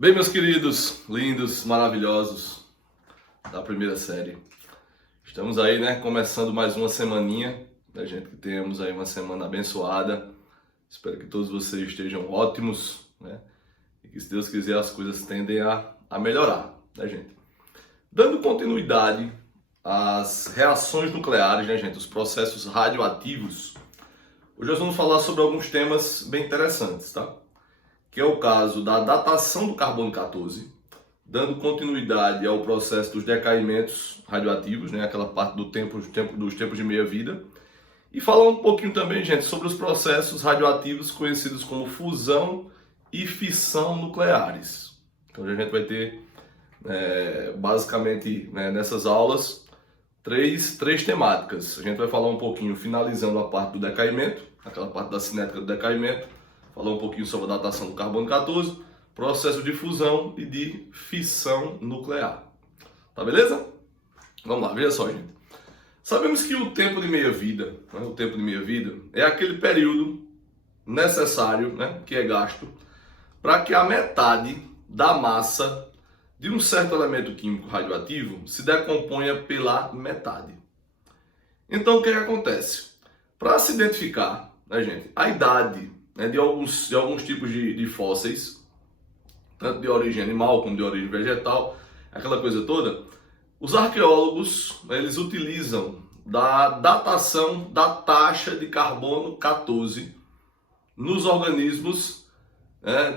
Bem, meus queridos, lindos, maravilhosos da primeira série, estamos aí, começando mais uma semaninha, da gente que tenhamos aí uma semana abençoada. Espero que todos vocês estejam ótimos, e que, se Deus quiser, as coisas tendem a melhorar, gente? Dando continuidade às reações nucleares, gente, os processos radioativos, hoje nós vamos falar sobre alguns temas bem interessantes, tá? Que é o caso da datação do carbono 14, dando continuidade ao processo dos decaimentos radioativos, aquela parte dos tempos de meia-vida, e falar um pouquinho também, gente, sobre os processos radioativos conhecidos como fusão e fissão nucleares. Então a gente vai ter, basicamente, nessas aulas, três temáticas. A gente vai falar um pouquinho, finalizando a parte do decaimento, aquela parte da cinética do decaimento, falar um pouquinho sobre a datação do carbono 14, processo de fusão e de fissão nuclear. Tá beleza? Vamos lá, veja só, gente. Sabemos que o tempo de meia-vida, é aquele período necessário, que é gasto para que a metade da massa de um certo elemento químico radioativo se decomponha pela metade. Então, o que acontece? Para se identificar, gente, a idade de alguns tipos de fósseis, tanto de origem animal como de origem vegetal, aquela coisa toda, os arqueólogos, eles utilizam da datação da taxa de carbono 14 nos organismos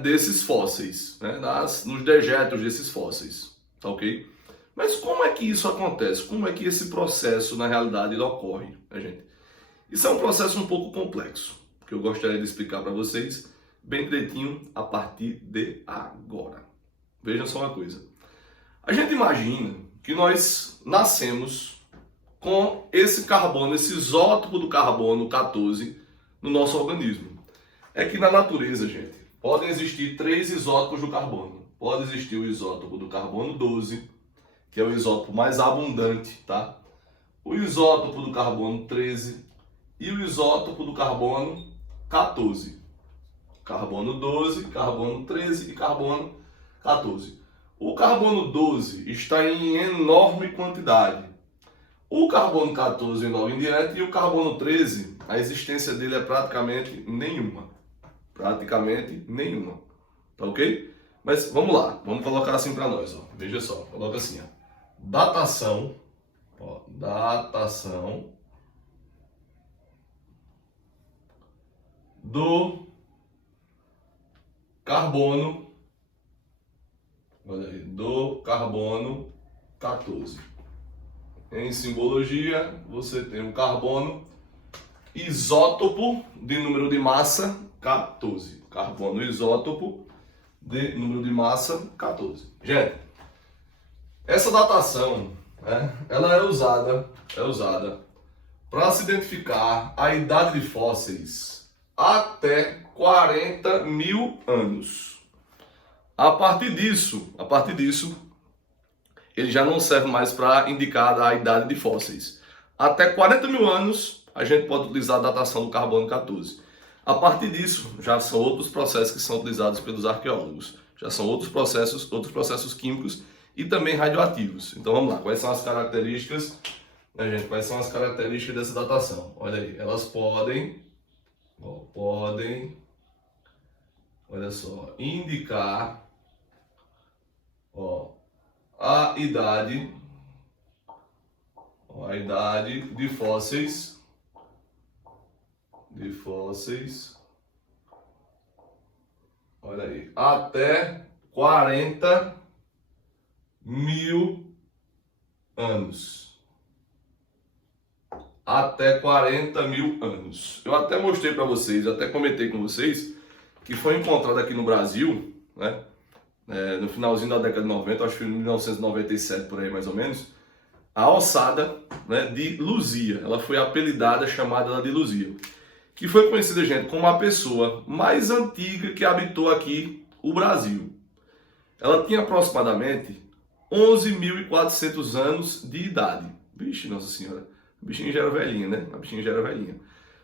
desses fósseis, nos dejetos desses fósseis, tá ok? Mas como é que isso acontece? Como é que esse processo, na realidade, ele ocorre, gente? Isso é um processo um pouco complexo, que eu gostaria de explicar para vocês bem direitinho a partir de agora. Vejam só uma coisa. A gente imagina que nós nascemos com esse carbono, esse isótopo do carbono 14 no nosso organismo. É que na natureza, gente, podem existir 3 isótopos do carbono. Pode existir o isótopo do carbono 12, que é o isótopo mais abundante, tá? O isótopo do carbono 13 e o isótopo do carbono 14. Carbono 12, carbono 13 e carbono 14. O carbono 12 está em enorme quantidade. O carbono 14 logo em direto e o carbono 13, a existência dele é praticamente nenhuma. Praticamente nenhuma. Tá ok? Mas vamos lá, vamos colocar assim para nós. Ó. Veja só, coloca assim. Ó. Datação. Datação do carbono, olha aí, do carbono 14. Em simbologia, você tem o carbono isótopo de número de massa 14. Carbono isótopo de número de massa 14. Gente, essa datação, ela é usada para se identificar a idade de fósseis até 40 mil anos. A partir disso, ele já não serve mais para indicar a idade de fósseis. Até 40 mil anos, a gente pode utilizar a datação do carbono 14. A partir disso, já são outros processos que são utilizados pelos arqueólogos. Já são outros processos químicos e também radioativos. Então vamos lá, quais são as características, gente? Quais são as características dessa datação? Olha aí, elas podem, olha só, indicar a idade de fósseis, olha aí, até 40 mil anos. Até 40 mil anos. Eu até mostrei para vocês, até comentei com vocês, que foi encontrado aqui no Brasil, no finalzinho da década de 90, acho que foi em 1997, por aí mais ou menos, a ossada de Luzia. Ela foi apelidada, chamada de Luzia, que foi conhecida, gente, como a pessoa mais antiga que habitou aqui o Brasil. Ela tinha aproximadamente 11.400 anos de idade. Vixe, Nossa Senhora, a bichinha já era velhinha, A bichinha já era velhinha.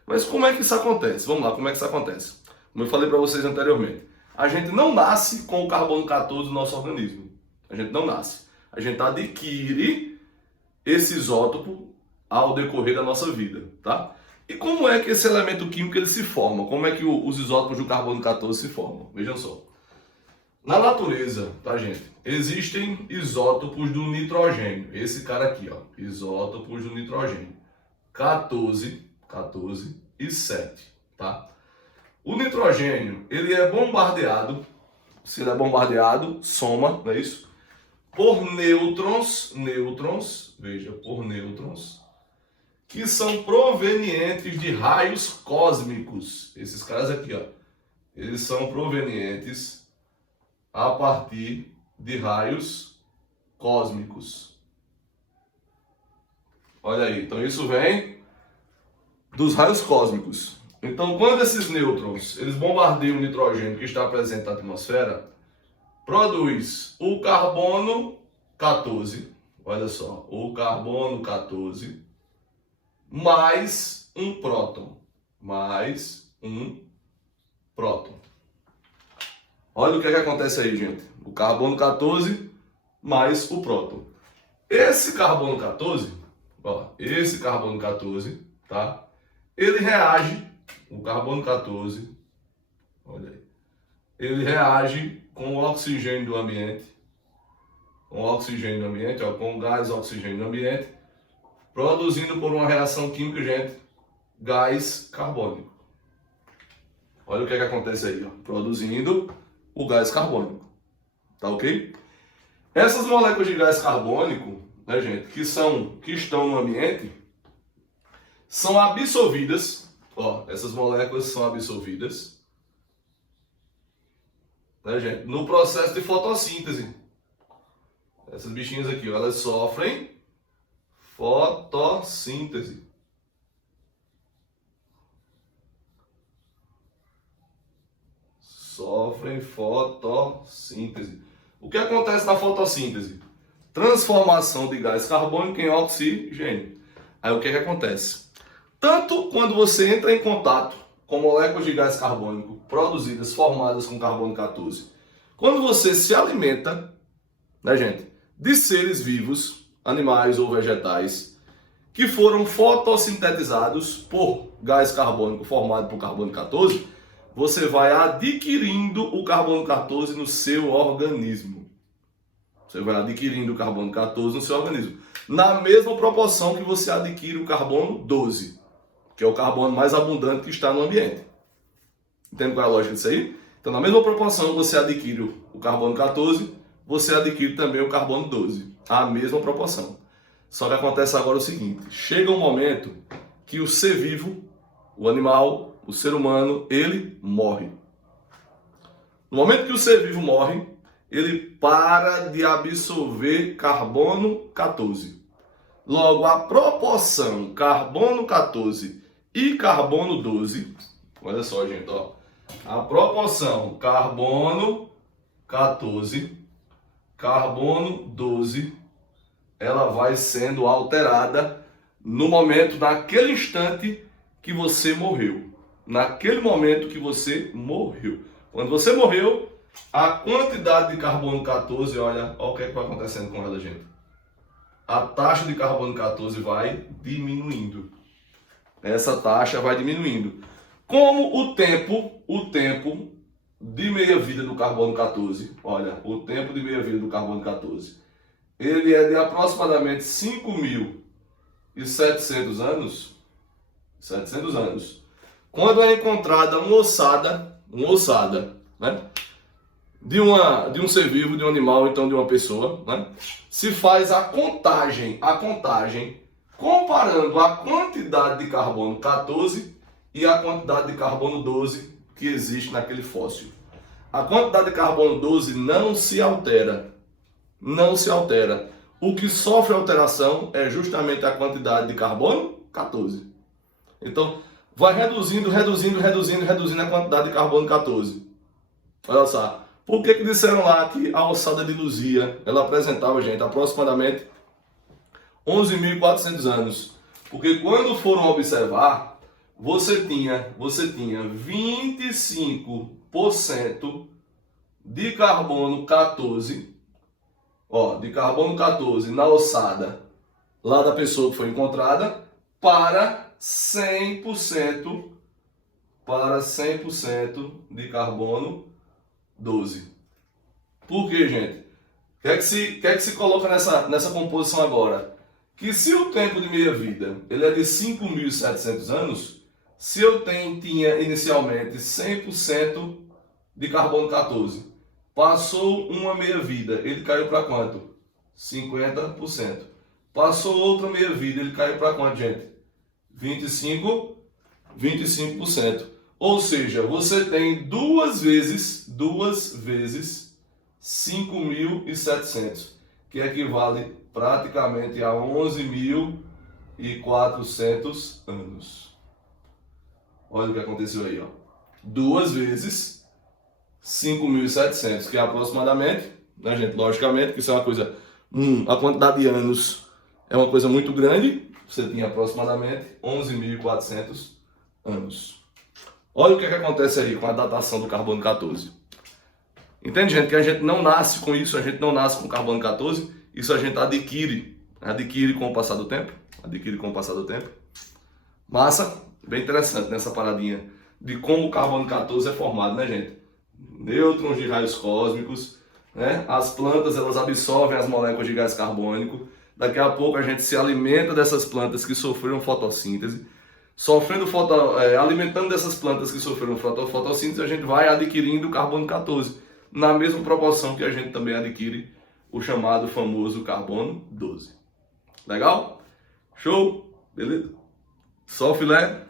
Mas como é que isso acontece? Vamos lá, como é que isso acontece? Como eu falei para vocês anteriormente, A gente não nasce com o carbono 14 no nosso organismo. A gente não nasce. A gente adquire esse isótopo ao decorrer da nossa vida, tá? E como é que esse elemento químico ele se forma? Como é que os isótopos do carbono 14 se formam? Vejam só. Na natureza, tá, gente? Existem isótopos do nitrogênio. Esse cara aqui, ó. Isótopos do nitrogênio. 14 e 7, tá? O nitrogênio, ele é bombardeado. Se ele é bombardeado, soma, não é isso? Por nêutrons, veja, por nêutrons, que são provenientes de raios cósmicos. Esses caras aqui, ó, eles são provenientes a partir de raios cósmicos. Olha aí, então isso vem dos raios cósmicos. Então, quando esses nêutrons, eles bombardeiam o nitrogênio que está presente na atmosfera, produz o carbono 14, olha só, o carbono 14, mais um próton, Olha o que acontece aí, gente. O carbono 14 mais o próton. Esse carbono 14, ó, tá? Ele reage, o carbono 14, olha aí, ele reage com o oxigênio do ambiente, ó, com o gás oxigênio do ambiente, produzindo por uma reação química, gente, gás carbônico. Olha o que acontece aí, ó, produzindo o gás carbônico. Tá ok? Essas moléculas de gás carbônico, né, gente, que estão no ambiente, são absorvidas, ó, essas moléculas são absorvidas, né, gente, no processo de fotossíntese. Essas bichinhas aqui, ó, elas sofrem fotossíntese. O que acontece na fotossíntese? Transformação de gás carbônico em oxigênio. Aí o que acontece? Tanto quando você entra em contato com moléculas de gás carbônico produzidas, formadas com carbono 14, quando você se alimenta, né, gente, de seres vivos, animais ou vegetais, que foram fotossintetizados por gás carbônico formado por carbono 14, você vai adquirindo o carbono 14 no seu organismo. Você vai adquirindo o carbono 14 no seu organismo. Na mesma proporção que você adquire o carbono 12, que é o carbono mais abundante que está no ambiente. Entende qual é a lógica disso aí? Então, na mesma proporção que você adquire o carbono 14, você adquire também o carbono 12. A mesma proporção. Só que acontece agora o seguinte: chega um momento que o ser vivo, o animal, o ser humano, ele morre. No momento que o ser vivo morre, ele para de absorver carbono 14. Logo, a proporção carbono 14 e carbono 12, olha só, gente, ó, a proporção carbono 14, carbono 12, ela vai sendo alterada no momento, naquele instante que você morreu. Naquele momento que você morreu. Quando você morreu, a quantidade de carbono 14, olha o que vai acontecendo com ela, gente. A taxa de carbono 14 vai diminuindo. Essa taxa vai diminuindo. Como o tempo de meia-vida do carbono 14, olha, o tempo de meia-vida do carbono 14, ele é de aproximadamente 5.700 anos, 700 anos. Quando é encontrada uma ossada, né, de um ser vivo, de um animal, então de uma pessoa, né, se faz a contagem, comparando a quantidade de carbono 14 e a quantidade de carbono 12 que existe naquele fóssil. A quantidade de carbono 12 não se altera. O que sofre alteração é justamente a quantidade de carbono 14. Então, vai reduzindo a quantidade de carbono 14. Olha só. Por que disseram lá que a ossada de Luzia, ela apresentava, gente, aproximadamente 11.400 anos? Porque quando foram observar, você tinha 25% de carbono 14, de carbono 14 na ossada lá da pessoa que foi encontrada para 100% de carbono 12. Por quê, gente? O que é que se coloca nessa composição agora? Que se o tempo de meia-vida ele é de 5.700 anos, se eu tinha inicialmente 100% de carbono 14, passou uma meia-vida, ele caiu para quanto? 50%. Passou outra meia-vida, ele caiu para quanto, gente? 25%. Ou seja, você tem duas vezes 5.700, que equivale praticamente a 11.400 anos. Olha o que aconteceu aí, ó. Duas vezes 5.700, que é aproximadamente, né, gente? Logicamente, que isso é uma coisa, a quantidade de anos é uma coisa muito grande. Você tinha aproximadamente 11.400 anos. Olha o que acontece aí com a datação do carbono 14. Entende, gente? Que a gente não nasce com isso, a gente não nasce com carbono 14, isso a gente adquire com o passar do tempo. Massa, bem interessante nessa paradinha de como o carbono 14 é formado, né, gente? Nêutrons de raios cósmicos, né? As plantas, elas absorvem as moléculas de gás carbônico. Daqui a pouco a gente se alimenta dessas plantas que sofreram fotossíntese. Alimentando dessas plantas que sofreram fotossíntese, a gente vai adquirindo carbono 14, na mesma proporção que a gente também adquire o chamado famoso carbono 12. Legal? Show? Beleza? Só o filé?